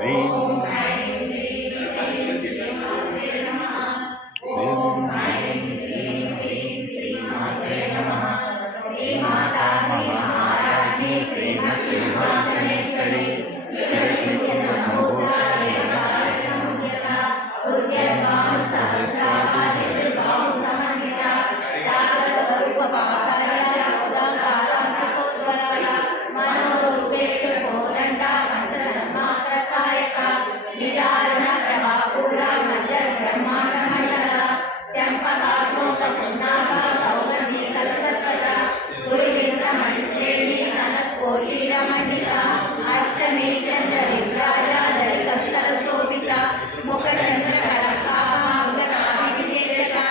ह्रीं श्रीमाता महारानी श्रीमत्सिंहासनेश्वरी अष्टमी चंद्र विभ्राजा दलिकस्तर शोभिता मुख चंद्र कलकाभिषेका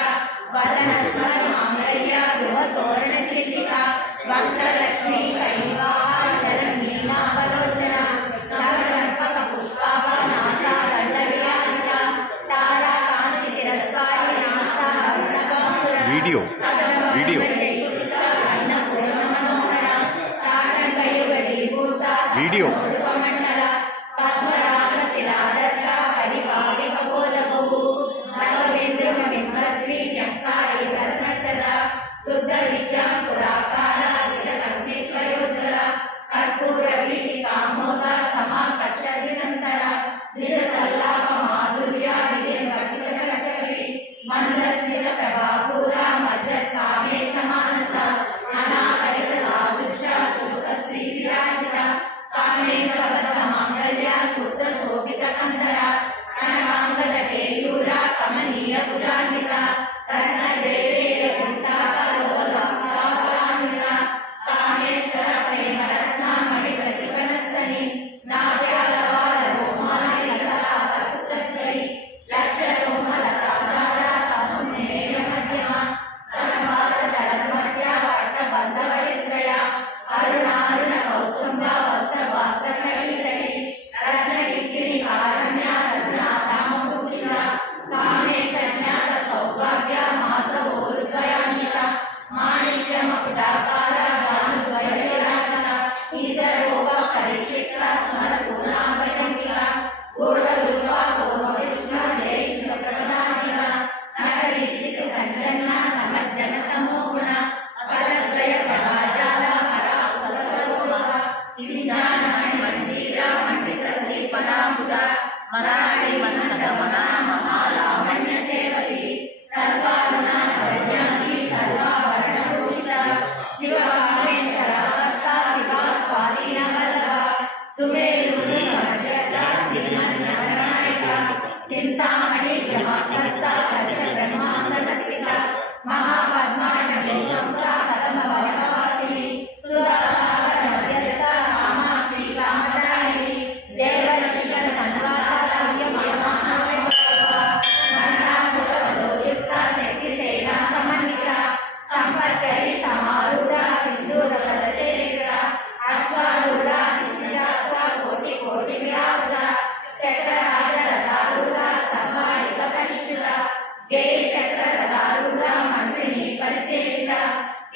वसन स्मर मांगल्य गृह तोरण चिल्लिका भक्त लक्ष्मी परिवाह चल मीनावलोचना नव चंपक पुष्पाभ नासा दंड विराजिता तारा कांति तिरस्कारी नासा वीडियो वीडियो वीडियो शुद्ध विद्या पुराकार अग्निप्रयोज्वल कर्पूर वीटिका मोद समाकर्ष दिनंतर निज सल्लाप माधुर्य विलिंबति मंद स्थिर प्रभापूर मज्ज कामेश मानस अनाकटित सादृश्य सुत श्री विराजिता कामेश वदन मांगल्य सूत्र शोभित कंदर कनकांगद केयूर कमनीय भुजान्वित रत्न देवेय चिंता कामेश्वर प्रेम रत्न मणि प्रतिपनस्तनि नाट्यालवाद रोमानि लता तत्कुचद्वै लक्ष रोमलताधार ससुनेय मध्यम स्तनभार दलमध्य पट्टबन्धवलित्रय अरुणारुण कौस्तुभ वस्त्र वास्तकलितनि रत्न किङ्किणि कारण्य रसनादाममुचित कामेश ज्ञात सौभाग्य माधवोरुकयान्वित माणिक्य मकुटाकार गानद्वयविराजित इतरोप परीक्षित स्मरपूर्णाभजन्विका गूढरूपा गोपकृष्ण जय शिवप्रभनादिक नटरीति सञ्जन्ना समज्जनतमो गुण अकलद्वय प्रभाजाल पराकुलसरोवः सिविज्ञानमणि मण्डीर मण्डित श्रीपदाम्बुज मराळि मन्नगमन महालावण्य सेवति सर्वारुण प्रज्ञाति सर्वाभरणभूषित शिवकामेश्वर हस्ता शिवा स्वाधीन वल्लभ सुमेरु मध्यस्थ श्रीमन्नारायण चिंतामणि ब्रह्मस्थ पंच ब्रह्मासन स्थित महापद्मानवी संस्था कदम भवनवासिनी सुधासागर मध्यस्थ कामाक्षी कामदायिनी देवर्षिगण संवाद शक्ति सेना समन्वित संपत्करी समारूढ़ सिंदूर सेवित अश्वारूढ़ निश्चिताश्व कोटि कोटि विराज चक्रराज रथारूढ़ सर्वायुध परिष्कृत गिरि चक्र रथारूढ़ मंत्रिणी परिसेवित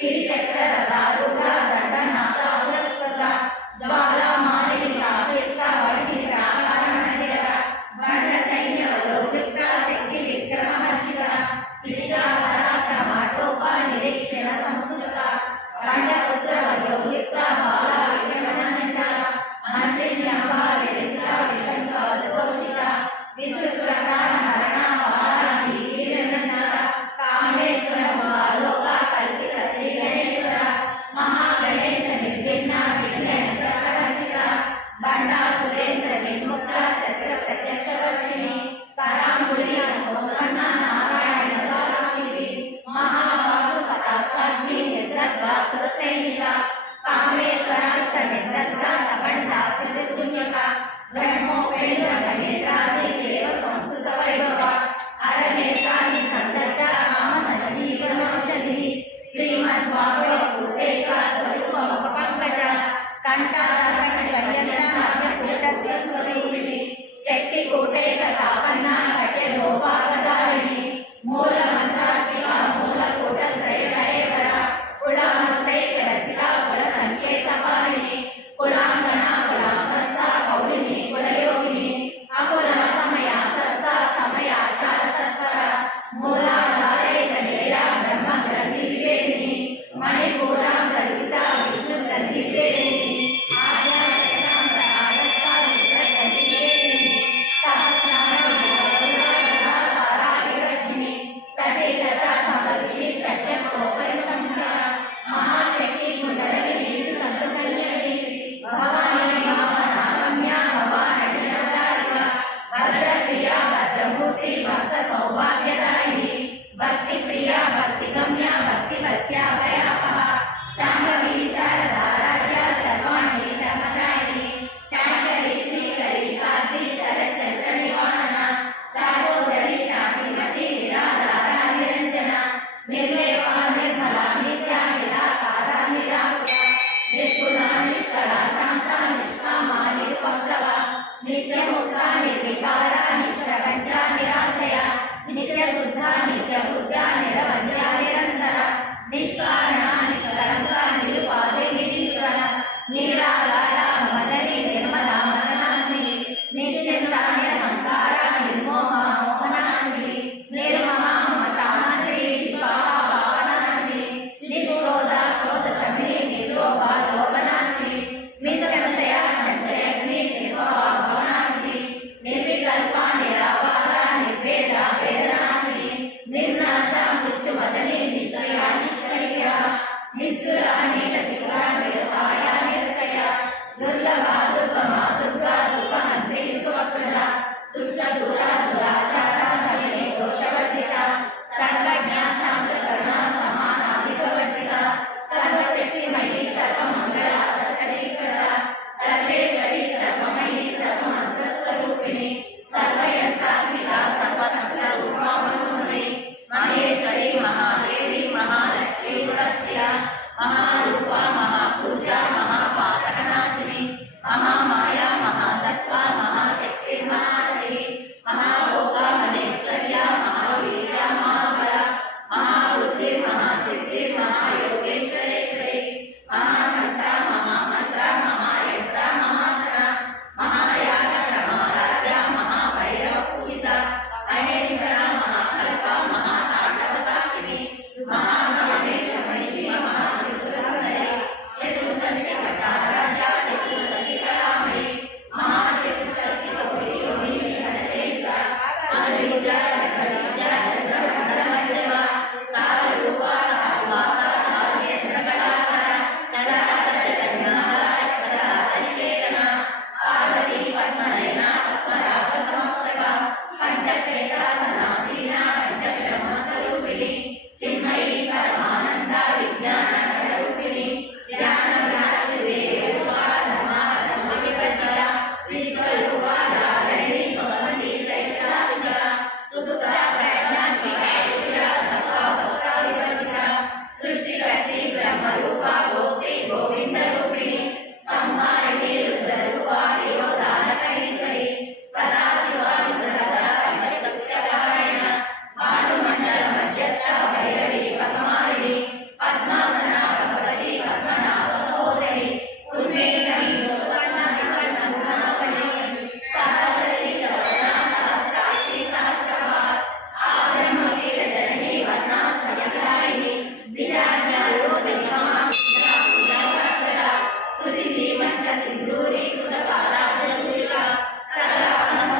गिरि चक्र रथारूढ़ दंडनाथ पुरस्कृत ज्वाला मालिनी काक्षिप्त वह्नि प्राकार नजर वर्ण सैन्य वलोयुक्त शक्ति विक्रम हर्षित विद्या पराक्रमाटोप निरीक्षण संसुष्ट खंडपुत्र वयोयुक्त बाल विक्रमनंद मंत्रिण्यंब विरचित विशंख वदघोषित विशुप्राण हरण बाल गिरिनंद कामेश्वर बालोक कल्पित श्री गणेश्वर महागणेश निर्विघ्न विघ्नयंत्र हर्षित बंडा सुरेंद्र निर्मुक्त शस्त्र प्रत्यक्ष वर्षिणी करांबुली गोकर्ण नारायण स्वामी महावासुपतास्वाग्नि निर्दग्ध सुरसैनिक कामेश्वरास्त्र निर्दग्ध सबंडासुर शून्यक ब्रह्मोपेन्द्र गणेन्द्रादि देव संस्कृत वैभव अरनेत्रादि संदग्ध काम संजीवनौषधि श्रीमद्भागवत पूर्णैक स्वरूप पंकज कंठादाकट पर्यंत मध्यकूटस्य स्वरूपिणी शक्ति कूटैक तापन्न कट्य लोपावधारिणी मूल मंत्रात्मिका मूल कूटत्रय गहेवर कुलामृतैक रसिका कुल संकेत पारिणी कुलांगना कुलांगस्था कौलिनी कुलयोगिनी భక్తిర మహారూప మహాపూజ మహాపాతకనాశిని మహామాయ మహాసత్వ మహాశక్తి మహారథి మహాభోగ మహేశ్వర్య మహావీర్య మహాబల మహాబుద్ధి మహాసిద్ధి మహాయోగేశ్వరేశ్వరి మహామంత్ర మహామంత్ర మహాయంత్ర మహాసన మహాయాగ మహారాజ మహాభైరవ పూజిత మహేశ్వర మహాకల్ప మహాతాండవ సాక్షిని మహామహేశ్వరి మహాత్రిపురసుందరి చతుర్దశి పటారాజ చతుర్దశి కళామణి మహాచతుర్దశి గౌరీ యోగిని హరసేవిత మధురిజ జగరీజ చంద్రమండల మధ్యమ చారురూప చారువాస చారుయేంద్ర కళాకర చరాచర జగన్నాథ చక్రరాజ నికేతన పార్వతీ పద్మనయన పద్మరాగ సమప్రభ పంచప్రేత సనాసీన పంచబ్రహ్మ స్వరూపిణి చిన్మయీ పరమానంద విజ్ఞాన రూపిణి జ్ఞాన విలాసివే రూప ధర్మ ధర్మ విభజిత విశ్వరూప ధారణి స్వమతి త్రైశాలిక సుసుత ప్రజ్ఞాత్మిక సర్వావస్థ విభజిత సృష్టికర్తి బ్రహ్మరూప గోప్తి గోవింద రూపిణి సంహారిణి రుద్రరూప నిరోధానక ఈశ్వరి సదాశివ విగ్రహద పంచకక్షపారాయణ భానుమండల మధ్యస్థ భైరవి పగమారిణి పద్మాసన భగవతి పద్మనాభ సహోదరి ఉన్మేషణి సువర్ణ వికర్ణ గుణావళి సహస్రతి చవన సహస్రాక్షి సహస్రపాత్ ఆ బ్రహ్మకీట జనని వర్ణ స్వయంధాయిని విజాజ్ఞ రూపిణి సురి సీమంత సింధూరి కృత పాదాజులిక సరళ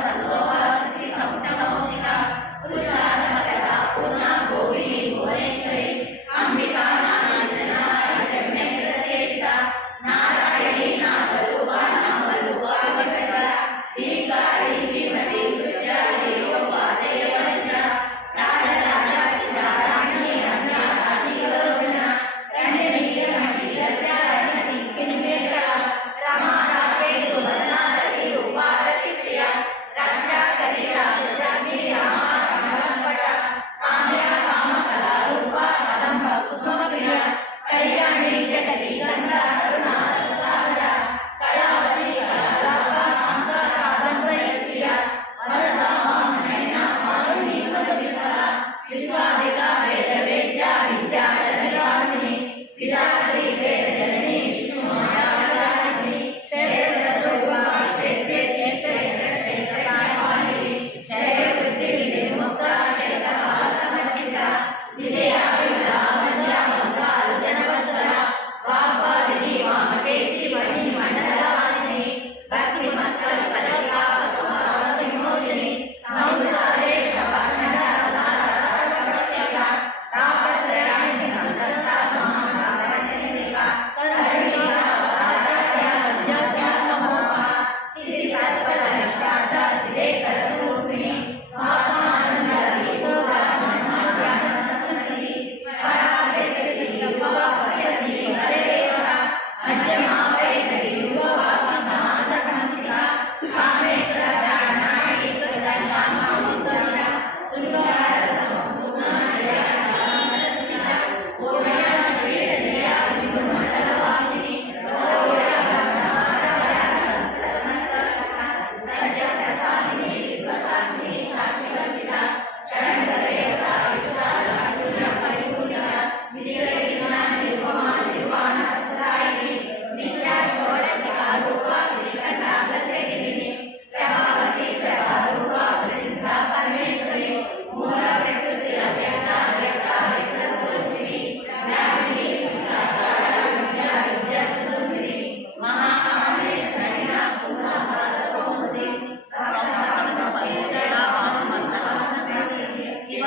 సంతోహ స్థితి సంటమౌలిక పురుషానహర పూర్ణ భోగిని భువనేశ్వరి అంబికా నానాజన రమ్యేంద్ర సేవిత నారాయణి నాగరూప నామరూప వికట వికారి విమతి వృజ వియోపాదయ వరజ రాజరాజ రారాణి రమ్య రాజీవలోచన రణిని రమణి రస్య రణి కినిమేకళ రమారాపే సువర్ణారతి రూపారతి ప్రియ రక్షా కరి రాజాని రామ రమణపట కామ్య కామ కళా రూప కదంబ కుసుమ ప్రియ కళ్యాణి జగతి గంధ కరుణ రసాగర కళావతి కళాలాప కాంత కాదంబరి ప్రియ వరద వామనయన మారుణి మధువికల విశ్వాదిక వేద వేద్య విద్యా జననివాసిని విధాత్రి వేద జనని విష్ణు మాయా విలాసిని క్షేత్ర స్వరూప క్షేత్రే క్షేత్రే క్షేత్రకాయవాణి క్షయ వృద్ధి నిర్ముక్త క్షేత్రపాల సమర్చిత విజయ విమలా మధ్య మంగారు జనవత్సల వాగ్వాదిని వామకేశి వణి మండలవాసిని భక్తి మత్కల పదవికా విమోచని సంస్కారే భాషణ రసారక తాపత్రయాణి సంతత సమానవచనిక తదరిక అధ్యాత్మమోహ చితి సత్పద లక్షార్థ చిదేకర స్వరూపిణి స్వాతానంద విభోగ మహాజ్ఞాన సంతతి పరాభ్యతి యువ పశ్యతి హరేవ మధ్యమావై యువ మానస సంస్థ కామేశ్వర ప్రాణాయి తదన్యామౌదితర సుందర సంపూర్ణ నయన పూర్ణ క్రీడనీయ విమండలవాసిని సత్యప్రసాదిని విశ్వసాక్షిని సాక్షివర్తిత షడంగదేవత విద్యుత పరిపూర్ణ విజయగిరిన నిర్మమ నిర్వాణ సుధాయిని నిత్య షోడశిక రూప శ్రీకంఠాగ్రసేనిని ప్రభావతి ప్రభారూప ప్రసిద్ధ పరమేశ్వరి మూల ప్రకృతి అవ్యక్త వ్యక్త వ్యక్త స్వరూపిణి బ్రాహ్మణి విద్యాకార విద్యా విద్యా స్వరూపిణి మహాకామేశ్వరి కుంభాతోముది శివ